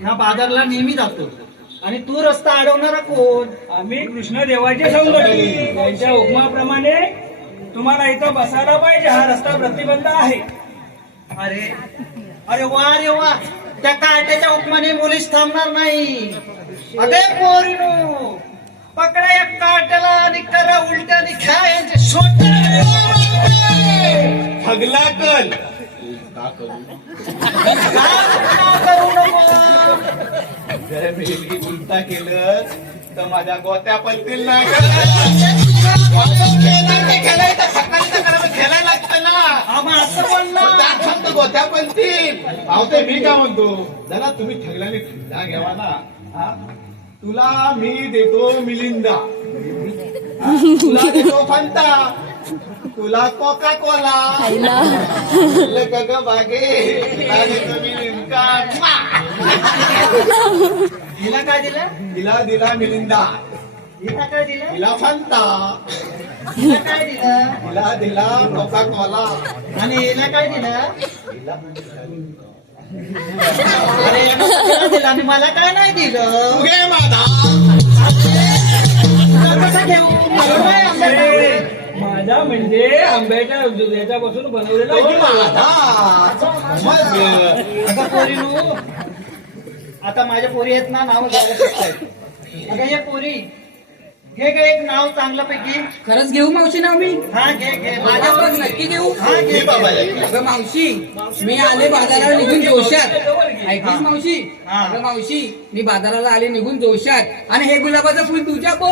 ह्या बाजारला नेहमी जातो आणि तू रस्ता अडवणारा कोण? आम्ही कृष्णदेवाचे संघटक. त्यांच्या उपमाप्रमाणे तुम्हाला इथं बसायला पाहिजे. हा रस्ता प्रतिबंध आहे. अरे अरे वा, त्या काट्याच्या उपमाने मुलीच थांबणार नाही. अरे पोरीनो, पकडा या काट्याला आणि करा उलट्या आणि खा यांचे सोट. ठगला कल करू नको. जर मी उलटा केलं तर माझ्या गोत्या पलतील ना खेळायचं सकाळी सकाळी खेळायला लागतं ना. आम्हा असं बोलणार. त्यात फक्त गोत्या पलतील. आवते मी काय म्हणतो, जरा तुम्ही ठगल्याने ठगला घ्यावा ना. हा? तुला मी देतो मिलिंदा, तुला देतो फंटा, तुला कोका कोला ग बागे, तुला देतो मिलिंदा. हिला काय दिलं? दिला मिलिंदा, हिला काय दिलं? तिला फंटा, हिला काय दिलं? तिला दिला कोका कोला. आणि हिला काय दिलं? अरे हिला दिलं आणि मला काय नाही दिलं? उगे माझा कसं घेऊ? मला नाही आंबे. माझा म्हणजे आंब्याच्या याच्यापासून बनवलेला होता. अगं पोरीनो, आता माझ्या पोरी आहेत ना, नाव घ्यायला शिकतायत. अगं हे पोरी घे एक नाव चांगलं पैकी. खरंच घेऊ मावशी नाव मी? हा घे माझ्यावर नक्की घेऊ. हा घे बाबा. अगं मावशी, मी आले बाजाराला निघून जोशात. ऐकलीस मावशी? हा. अगं मावशी, मी बाजाराला आले निघून जोशात आणि हे गुलाबाचं फुल तुझ्या को.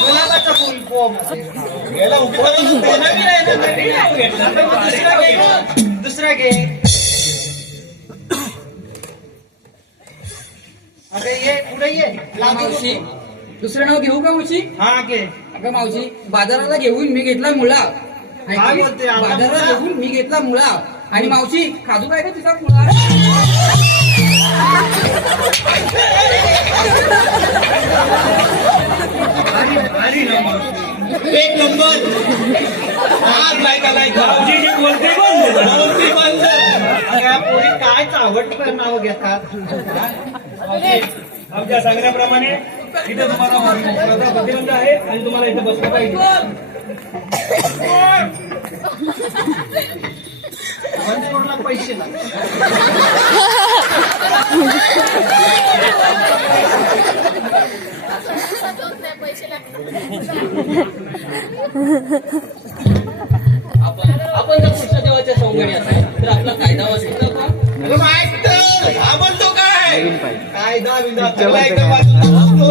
गुलाबाचं फुल पोम. याला उपकरण दुसरा घे. अगं ये पुढे ये मावशी दुसरं नाव घेऊ का मावशी? हा घे. अगं मावशी बाजाराला घेऊन मी घेतला मुळा. काय बोलते आता? बाजाराला घेऊन मी घेतला मुळा. आणि मावशी खाजू काय का तुझा मुळा? एक नंबर आज लायका भाऊजी जे बोलते बंद. बोलती बंद. अगं पोरी काय चावट नाव घेतात. आमच्या सांगण्याप्रमाणे इथे तुम्हाला प्रतिबंध आहे आणि तुम्हाला इथे बसलं पाहिजे. पैसे आपण जर कृष्णदेवाच्या सौंदर्य असाल तर आपला कायदा वाचतो का? अगं माहित हा म्हणतो काय कायदा बिंदा सगळा एकदम वाचून असतो.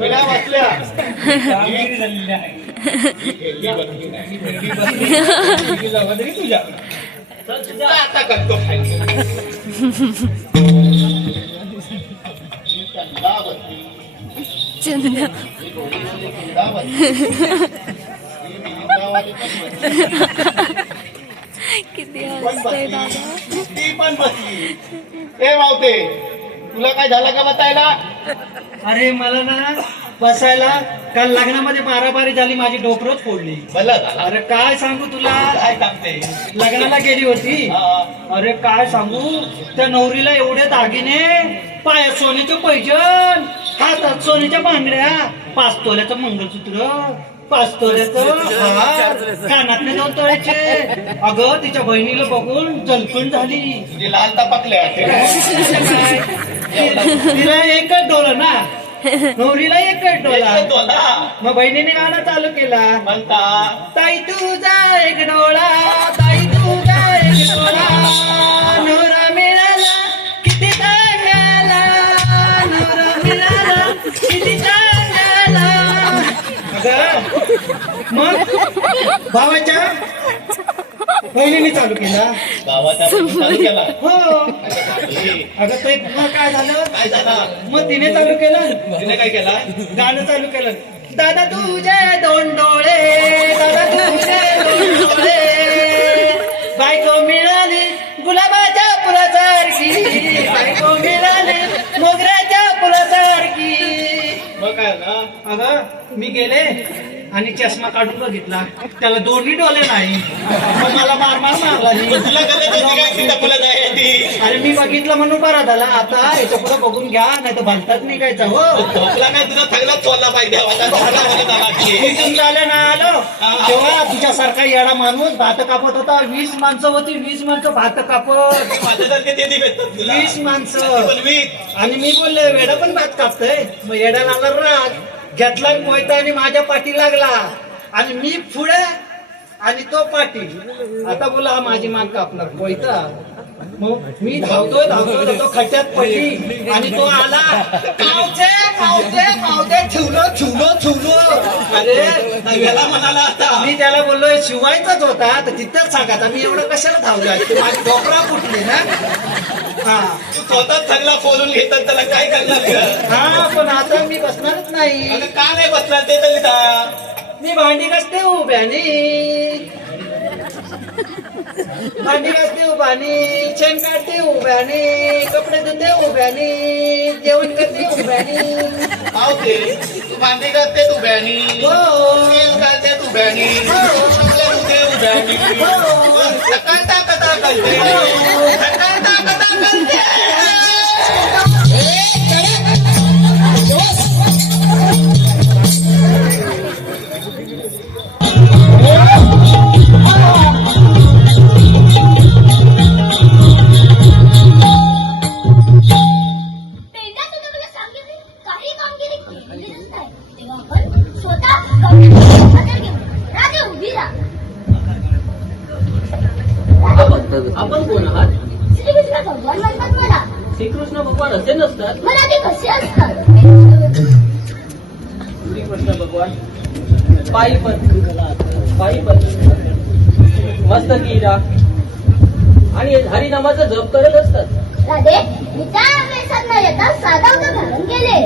बिना वाचल्या तुझ्या आता करतो किती हसतंय दादा. ती पण बसली. ए मावते तुला काय झालं का बतायला? अरे मला ना बसायला काल लग्नामध्ये मारामारी झाली, माझी डोकरच फोडली. भलं झालं. अरे काय सांगू तुला, काय सांगते? लग्नाला गेली होती. अरे काय सांगू, त्या नवरीला एवढे दागिने, पायात सोन्याचे पैजण, हातात सोन्याच्या बांगड्या, 5 तोल्याचं मंगळसूत्र, 5 तोल्याचं हार, कानातले 2 तोळ्याचे. अगं तिच्या बहिणीला बघून जलकण झाली. तुझे लाल तपाकले तिला एकच डोळा ना, नवरीला एकच डोळा. मग बहिणीने गाणं चालू केला, म्हणता ताई तुझा एक डोळा, ताई तुझा एक डोळा, नवरा मिळाला किती चांगला, नवरा मिळाला किती चांगला. मग भावाच्या बहिणीने चालू केला, गावाचा चालू केला. हो. अगं ते मग काय झालं, काय झालं? मग तिने चालू केलं, तिने काय केला? गाणं चालू केलं, दादा तुझे 2 डोळे, दादा तुझे 2 डोळे, बायको मिळाली गुलाबाच्या फुलासारखी, बायको मिळाली मोगऱ्याच्या काय ना अगं मी गेले आणि चष्मा काढून बघितला त्याला दोन्ही डोले नाही मग मला मार मारला नाही. तुला कसं त्याची काय चिंता फुलं जाय ती अरे मी बघितलं म्हणून बरा झाला आता याच्या पुढे बघून घ्या नाही तर भलतात निघायचं हो. तुला काय तुझा थगलाच चोरला पाहिजे आता झाला म्हणत आला की. इथून झालं ना आलो तेव्हा तुझ्यासारखा येडा माणूस भात कापत होता 20 माणसं होती 20 माणसं भात कापत माझ्यासारखे ते भेटतात तुला 20 माणसं पण मी आणि मी बोलले वेडा पण भात कापतय मग येडा लागला राग घेतला मोयता आणि माझ्या पाठी लागला आणि मी पुढे आणि तो पाठी आता बोला हा माझी मान कापणार कोयता मग मी धावतोय तो खड्ड्यात पडली आणि तो आला मावते मावते मावते ठेवलं अरे याला म्हणाला आता मी त्याला बोललोय शिवायचाच होता तर तिथंच सांगायचा मी एवढं कशाला धावलोय माझी डोकरा फुटली ना हा तू स्वतःच थगला फोडून घेतात त्याला काय करणार हा पण आता मी बसणारच नाही अगं का नाही बसणार ते तरी सांग. मी भांडी घासते उभ्याने शेण काढते उभ्याने कपडे धुते उभ्याने जेवण करते उभ्याने मावते तू भांडी करते तू बॅनी तेल घालते तू बॅनी कपडे धुते उभ्यानी सकाळता कथा करते सकाळता कथा करते पेंड्या सुद्धा तुला सांगितले काही कामगिरी केलेलीच नाही तेव्हा आपण स्वतः कामगिरी हातात घेऊ राजे उभी राहा आपण कोण आहात श्रीकृष्ण भगवान म्हणतात मला श्रीकृष्ण भगवान असे नसतात मला ते कसे असतात श्रीकृष्ण भगवान पायी पत्नी मस्त गिरा आणि हरिनामाचा जप करत असतात राधे मी त्या वेळेसात न येता साधा उदा धारण केले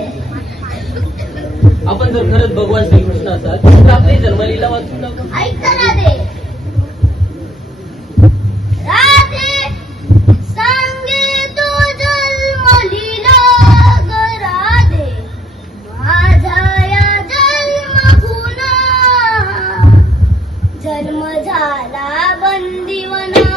आपण जर खरंच भगवान श्रीकृष्ण असाल तर आपली जन्मलीला वाचू नका ऐकता राधे राधे सांगे तो जन्मलीला ग राधे माझा या जन्मभूना जन्म झाला बंदिवना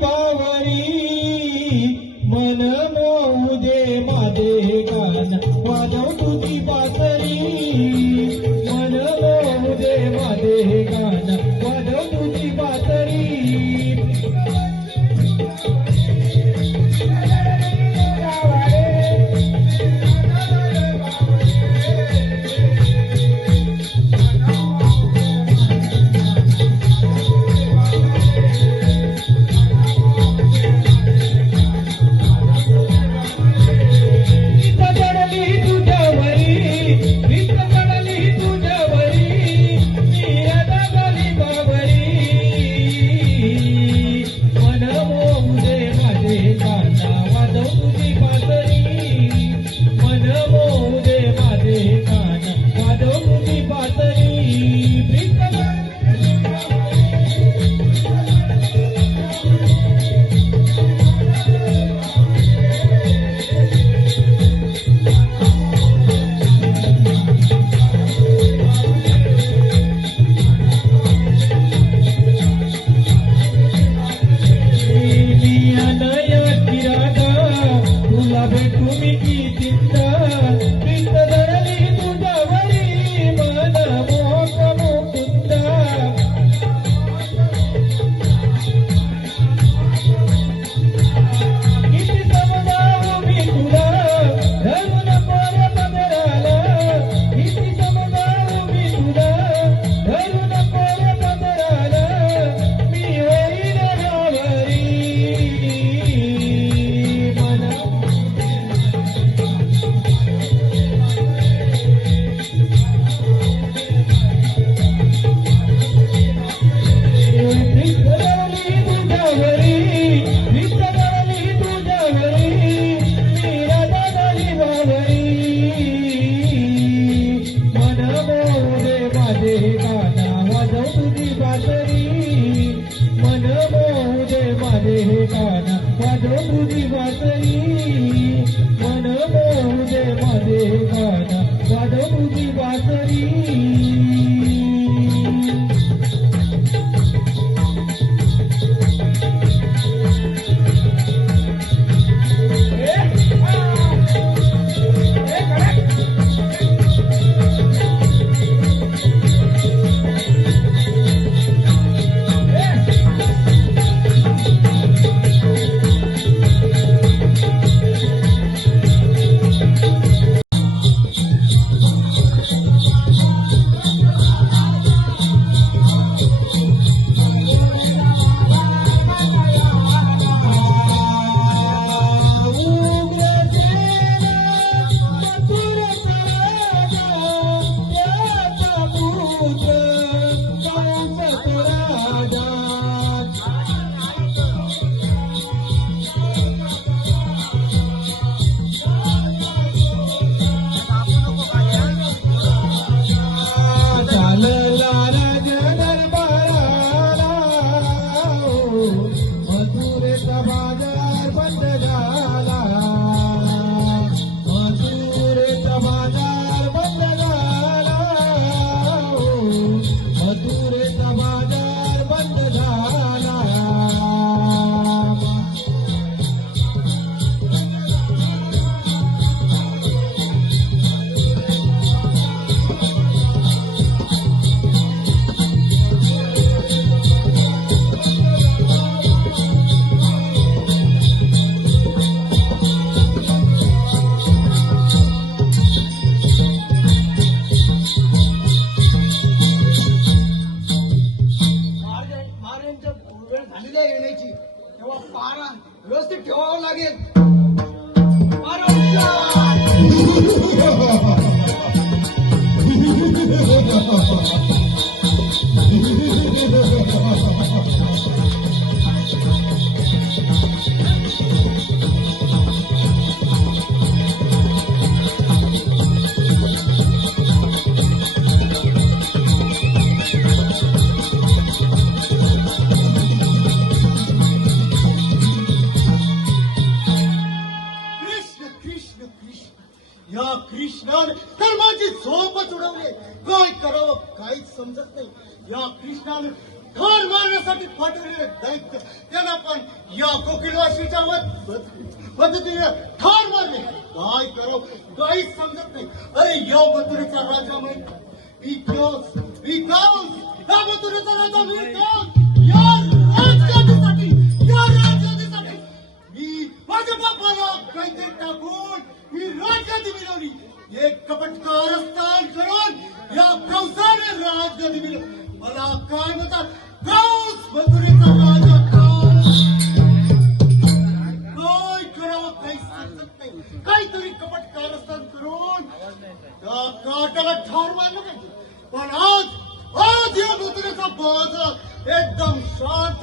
बावरी मन मोजे माझे गाण वाजव तुझी बासरी मन मोजे माझे गाण वाजव तुझी बासरी व्यवस्थित ठेवावं लागेल. या कृष्णाने धर्माची झोपच उडवली. काय करावं काहीच समजत नाही. या कृष्णाने ठार मारण्यासाठी पाठवलेले दैत्य त्यांना पण या कोकिलवाशीच्या पद्धतीने ठार मारले. काय करावं काहीच समजत नाही. अरे या मथुरेचा राजा या मथुरेचा राजा या राज्यासाठी मी माझ्या बापाला काहीतरी टाकून मी राज्यात मिळवली. एक कपट कारस्थान करून या कंसाने राज्यात मिळवलं. मला काय म्हणतात कंस मथुरेचा राजा कंस. काय करावं काही समजत नाही. काहीतरी कपट कारस्थान करून त्या काटाला ठार मारलं पाहिजे. पण आज या मथुरेचा बाजार एकदम शांत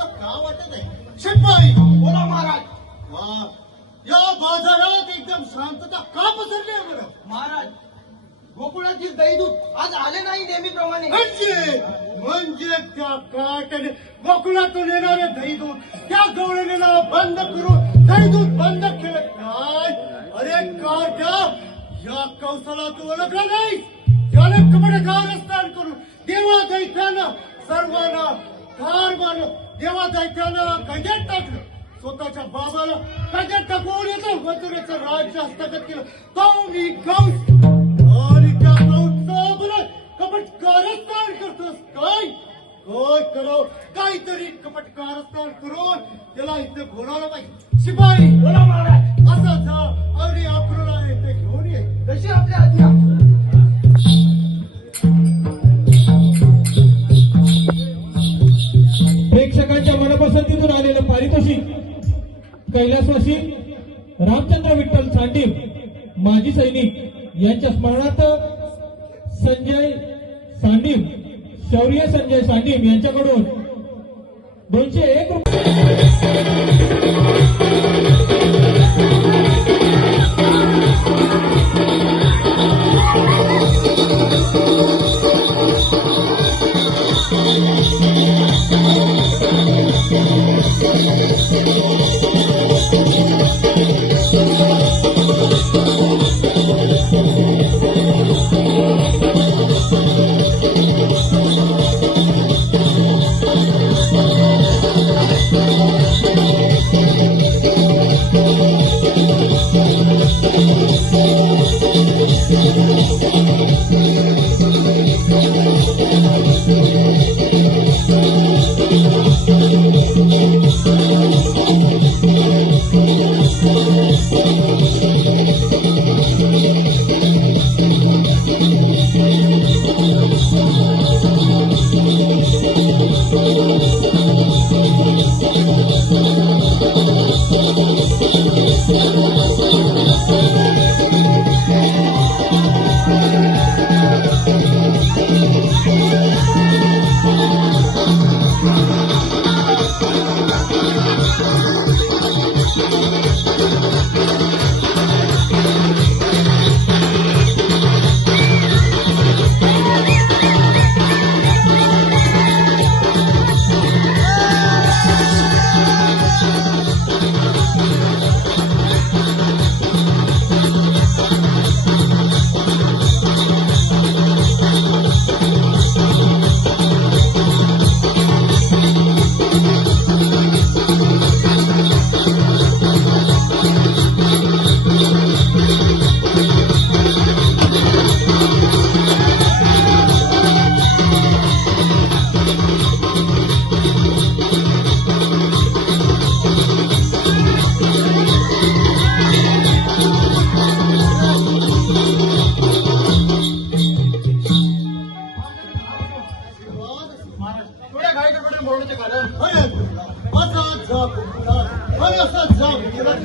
का वाटत आहे? शिपाई बोला महाराज. या बाजारात एकदम शांतता का पसरली आहे बरं? महाराज, गोकुळातील दैदूत आज आले नाही नेहमीप्रमाणे. म्हणजे त्या काट्याने गोकुळातून येणारे दैदूत त्या गवळणीला बंद करून दैदूत बंद केलं काय? अरे काट्या, या कंसाला तू ओळखला नाही? त्याने कपडकारस्थान करून देवा दैत्यानं सर्वांना ठार मारलं. देवा दैत्यानं कैद्यात टाकलं. स्वतःच्या बाबाला कैद्यात टाकून येतो मथुरेचं राज्य हस्तगत केलं. तो मी कंस आणि त्या कंसाबरोबर कपट कारस्थान करतोस काय? काय करावं काहीतरी कपट कारस्थान करून त्याला इथे बोलावलं पाहिजे. शिपाई बोला महाराज. असं जा आणि अक्रूला इथे घेऊन ये. जशी आपल्या आज्ञा. प्रेक्षकांच्या मनपसंतीतून आलेलं पारितोषिक कैलासवासी रामचंद्र विठ्ठल सांडीम माजी सैनिक यांच्या स्मरणार्थ संजय सांडीम, शौर्य संजय सांडीम यांच्याकडून 201 रुपये.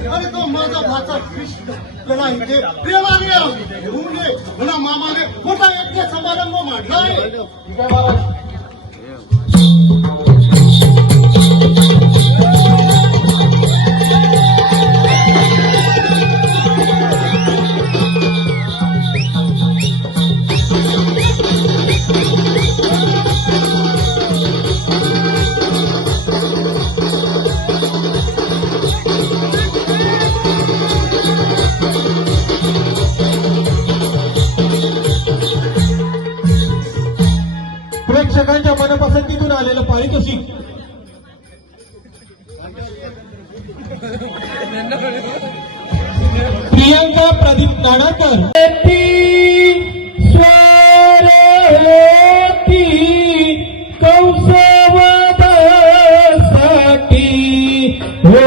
अरे तो माझा भाचा कृष्ण त्याला इथे प्रेमाने घेऊन ये. पुन्हा मामाने मोठा यज्ञ समारंभ मांडलाय. प्रेक्षक प्रियांका प्रदीप नाणाकर कंसवदासाठी हो